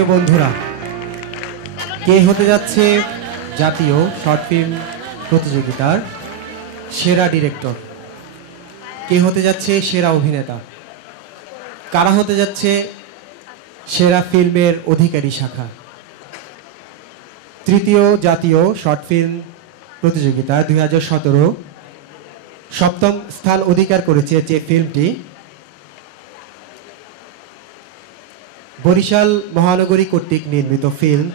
সুপ্রিয় বন্ধুরা, কে হতে যাচ্ছে জাতীয় শর্ট ফিল্ম প্রতিযোগিতার সেরা ডিরেক্টর? কে হতে যাচ্ছে সেরা অভিনেতা? কারা হতে যাচ্ছে সেরা ফিল্মের অধিকারী শাখা? তৃতীয় জাতীয় শর্ট ফিল্ম প্রতিযোগিতা দুই হাজার সতেরো সপ্তম স্থান অধিকার করেছে যে ফিল্মটি বরিশাল মহানগরী কর্তৃক নির্মিত ফিল্ম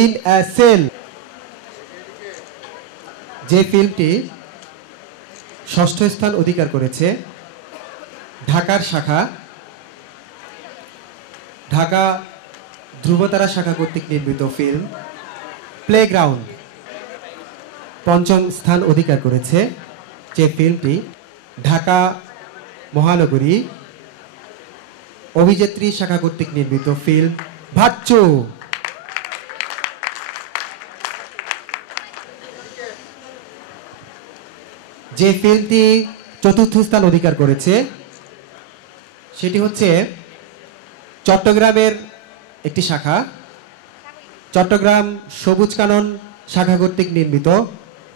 ইন অ্যা সেল যে ফিল্মটি ষষ্ঠ স্থান অধিকার করেছে, ঢাকার শাখা, ঢাকা ধ্রুবতারা শাখা কর্তৃক নির্মিত ফিল্ম প্লেগ্রাউন্ড পঞ্চম স্থান অধিকার করেছে যে ফিল্মটি ঢাকা মহানগরী অভিনেত্রী শাখা কর্তৃক নির্মিত ফিল্ম ভাচ্চু যে ফিল্মটি চতুর্থ স্থান অধিকার করেছে, সেটি হচ্ছে চট্টগ্রামের একটি শাখা। চট্টগ্রাম সবুজ কানন শাখা কর্তৃক নির্মিত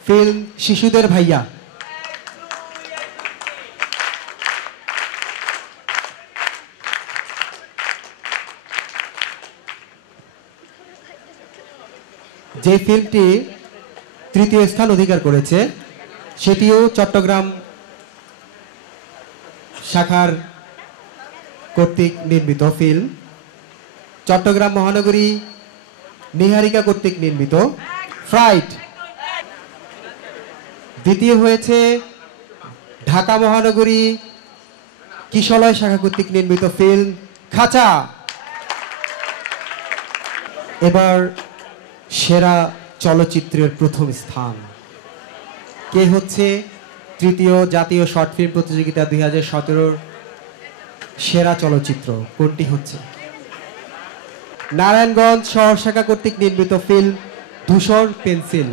ফিল্ম শিশুদের ভাইয়া। যে ফিল্মটি তৃতীয় স্থান অধিকার করেছে, সেটিও চট্টগ্রাম শাখার কর্তৃক নির্মিত ফিল্ম। চট্টগ্রাম মহানগরী নিহারিকা কর্তৃক নির্মিত। ফ্রাইট দ্বিতীয় হয়েছে ঢাকা মহানগরী কিশলয় শাখা কর্তৃক নির্মিত ফিল্ম খাঁচা। এবার সেরা চলচ্চিত্রের প্রথম স্থান। কে হচ্ছে তৃতীয় জাতীয় শর্ট ফিল্ম প্রতিযোগিতা দুই হাজার সতেরোর সেরা চলচ্চিত্র? কোনটি হচ্ছে? নারায়ণগঞ্জ শহর শাখা কর্তৃক নির্মিত ফিল্ম ধূসর পেন্সিল।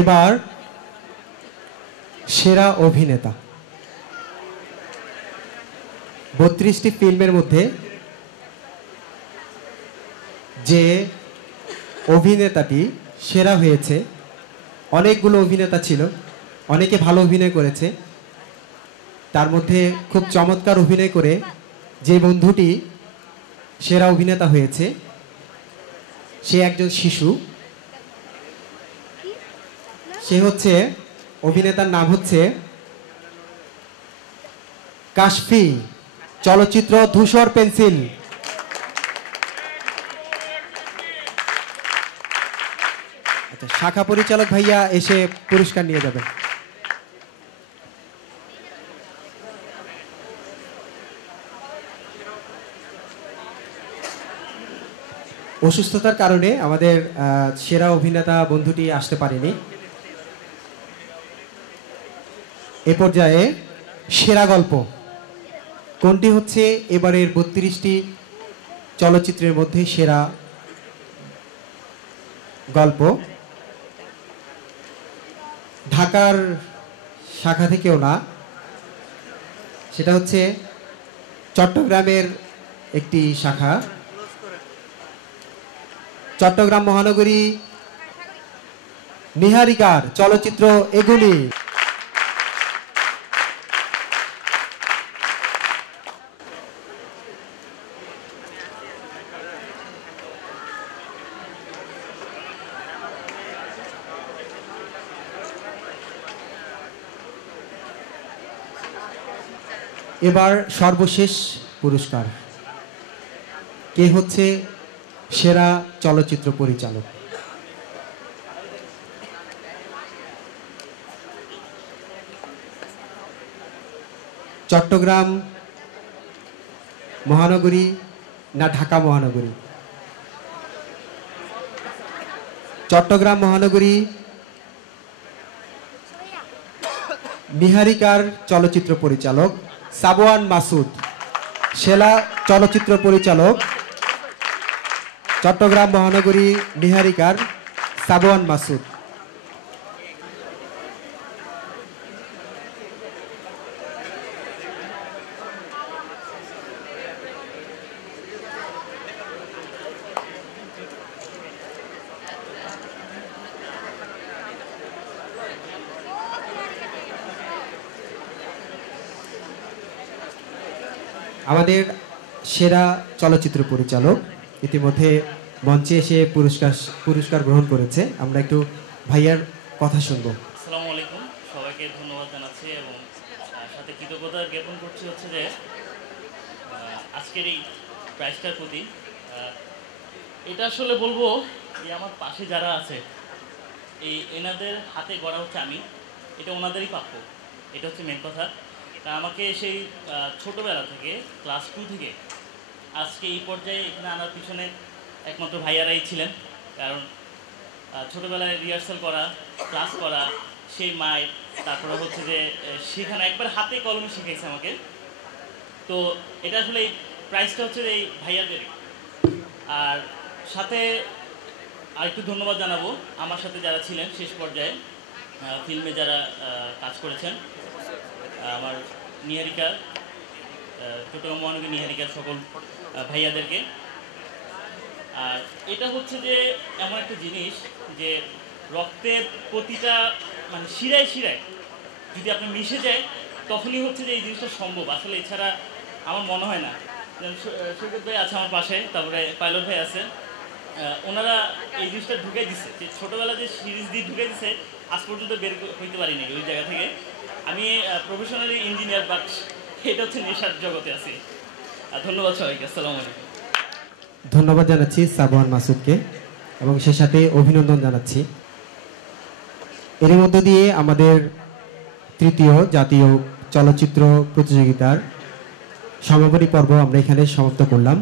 এবার সেরা অভিনেতা। বত্রিশটি ফিল্মের মধ্যে যে অভিনেতাটি সেরা হয়েছে, অনেকগুলো অভিনেতা ছিল, অনেকে ভালো অভিনয় করেছে, তার মধ্যে খুব চমৎকার অভিনয় করে যে বন্ধুটি সেরা অভিনেতা হয়েছে, সে একজন শিশু। সে হচ্ছে অভিনেতার নাম হচ্ছে কাশফি, চলচ্চিত্র ধূসর পেন্সিল। আচ্ছা শাখা পরিচালক ভাইয়া এসে পুরস্কার নিয়ে যাবেন। অসুস্থতার কারণে আমাদের সেরা অভিনেতা বন্ধুটি আসতে পারেনি। এ পর্যায়ে সেরা গল্প। কোনটি হচ্ছে? এবারের বত্রিশটি চলচ্চিত্রের মধ্যে সেরা গল্প। ঢাকার শাখা থেকেও না, সেটা হচ্ছে চট্টগ্রামের একটি শাখা। চট্টগ্রাম মহানগরী নিহারিকার চলচ্চিত্র এগুলি। এবার সর্বশেষ পুরস্কার। কে হচ্ছে সেরা চলচ্চিত্র পরিচালক? চট্টগ্রাম মহানগরী না ঢাকা মহানগরী? চট্টগ্রাম মহানগরী নিহারিকার চলচ্চিত্র পরিচালক সাবোয়ান মাসুদ সেলা চলচ্চিত্র পরিচালক চট্টগ্রাম মহানগরী নিহারিকার সাবওয়ান মাসুদ। আমাদের সেরা চলচ্চিত্র পরিচালক ইতিমধ্যে মঞ্চে এসে পুরস্কার পুরস্কার গ্রহণ করেছে। আমরা একটু ভাইয়ার কথা শুনব। আসসালামু আলাইকুম। সবাইকে ধন্যবাদ জানাচ্ছি এবং সাথে কৃতজ্ঞতা জ্ঞাপন করছি হচ্ছে যে আজকের এই প্রতি এটা আসলে বলব যে আমার পাশে যারা আছে, এই এনাদের হাতে গড়া হচ্ছে আমি। এটা ওনাদেরই প্রাপ্য। এটা হচ্ছে মেন কথা। তা আমাকে সেই ছোটবেলা থেকে ক্লাস টু থেকে আজকে এই পর্যায়ে এখানে আনার পিছনে একমাত্র ভাইয়ারাই ছিলেন। কারণ ছোটবেলায় রিহার্সাল করা ক্লাস করা, সেই মাইক তারপরে হচ্ছে যে সেখানে একবার হাতে কলমে শিখাইছে আমাকে। তো এটা আসলে এই প্রাইসটা হচ্ছে এই ভাইয়াদের। আর সাথে আর একটু ধন্যবাদ জানাব আমার সাথে যারা ছিলেন শেষ পর্যায়ে ফিল্মে যারা কাজ করেছেন। আমার নিহারিকা চট্টগ্রাম মহানগরী নিহারিকার সকল ভাইয়াদেরকে। আর এটা হচ্ছে যে এমন একটা জিনিস যে রক্তের প্রতিটা মানে শিরায় শিরায় যদি আপনি মিশে যায়, তখনই হচ্ছে যে এই জিনিসটা সম্ভব। আসলে এছাড়া আমার মনে হয় না। সৈকত ভাই আছে আমার পাশে, তারপরে পাইলট ভাই আছে। ওনারা এই জিনিসটা ঢুকে দিছে। যে ছোটোবেলা যে সিরিজ দিয়ে ঢুকে দিছে, আজ পর্যন্ত বের হইতে পারিনি ওই জায়গা থেকে। আমি প্রফেশনালি ইঞ্জিনিয়ার বাট এটা হচ্ছে নেশার জগতে আছি। ধন্যবাদ সবাইকে, আসসালামু আলাইকুম। ধন্যবাদ জানাচ্ছি সাবোয়ান মাসুদকে, এবং সে সাথে অভিনন্দন জানাচ্ছি। এর মধ্য দিয়ে আমাদের তৃতীয় জাতীয় চলচ্চিত্র প্রতিযোগিতার সমাপনী পর্ব আমরা এখানে সমাপ্ত করলাম।